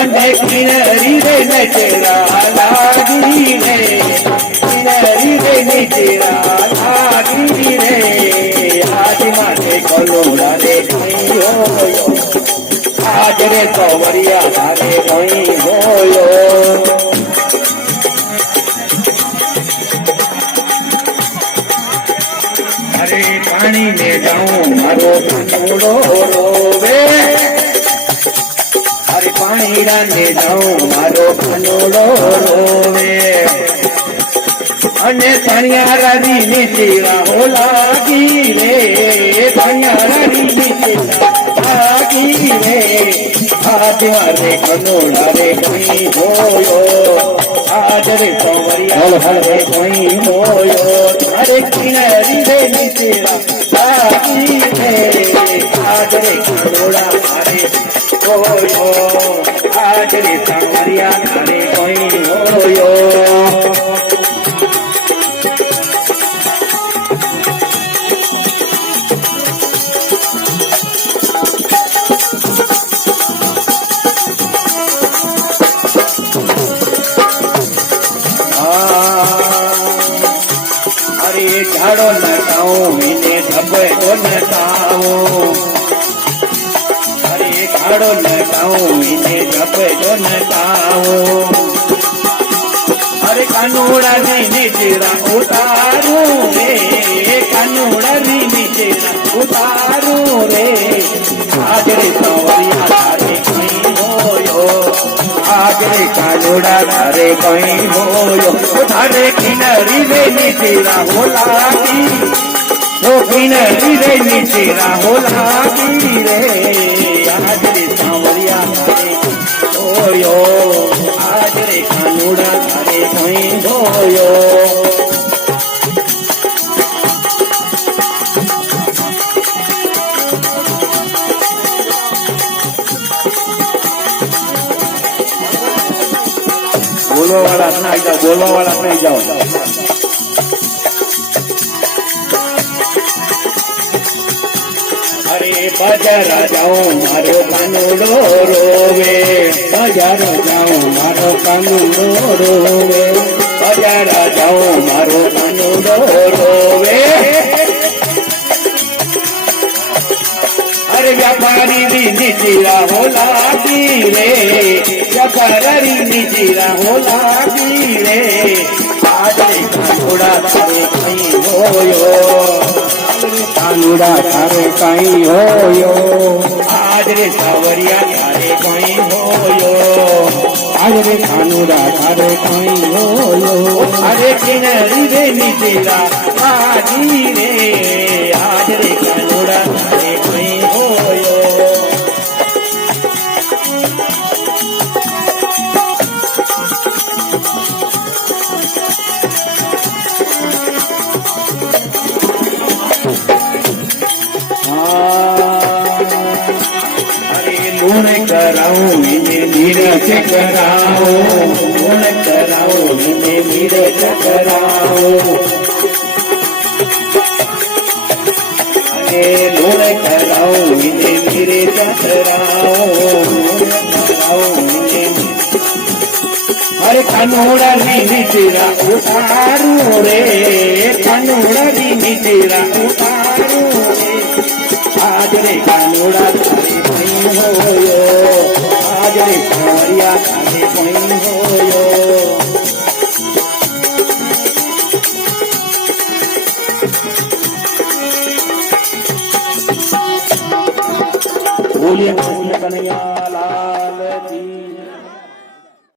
અને કિનરી રે નચરા લાગી રે કિનરી રે નચરા લાગી રે આજ માટે કલોડા રે ગયો આજ રે સવરિયા તારે કઈ હોયો અરે પાણી ને જાઉં મારો કાનુડો રોવે અરે પાણી ને જાઉં મારો કાનુડો રોવે અને તણિયારાની નીચેરા હો લાગી રે તણિયારાની નીચેરા લાગી રે આજ મારે કનોડા રે કઈ હોયો આજ રે સંવરિયા રે કઈ હોયો અરે કિનારી રે નીચેરા લાગી રે આજ રે કનોડા રે હોયો આજ રે સંવરિયા રે કઈ હોયો ઝાડો નટાવું એને ધબકો નટાવું અરે ઝાડો નટાવું એને ધબકો નટાવું અરે કાનુડા ની નીચેરા ઉતારું રે કાનુડા ની નીચેરા ઉતારું રે આજ રે સંવરિયા તારે કઈ હોયો આજ રે કાનુડા તારે કઈ હોયો તારે કિનરી રે નીચેરા હો લાગી ઓ કિનરી રે નીચેરા હો લાગી રે આજ રે સંવરિયા તારે હોયો આજ રે કાનુડા તારે કઈ હોયો બોલવા વાળા નહીં જાઓ બોલવા વાળા નહીં જાઓ અરે બજાર જાઉં મારો કાનુડો રોવે બજાર જાઉં મારો કાનુડો રોવે બજાર જાઉં મારો કાનુડો રોવે અરે વ્યાપારી ની નીચેરા હો લાગી રે વ્યાપારી નીચેરા હો લાગી રે આજ રે કાનુડા તારે કઈ હોયો કાનુડા તારે કઈ હોયો આજ રે સાવરિયા તારે કઈ હોયો આજ રે કાનુડા તારે કઈ હોયો અરે કિનરી રે નીચેરા લાગી રે આજ રે કાનુડા તારે કઈ હોયો લૂણ કરાવું એને નીરજ કરાવું લૂણ કરાવું એને નીરજ કરાવું અને લૂણ કરાવું એને નીરજ કરાવું અરે કાનુડા ની નીચેરા ઉતારું રે કાનુડા ની નીચેરા ઉતારું રે આજ રે કાનુડા તારે કઈ હોયો આજ રે સંવરિયા તારે કઈ હોયો બોલીએ કનૈયા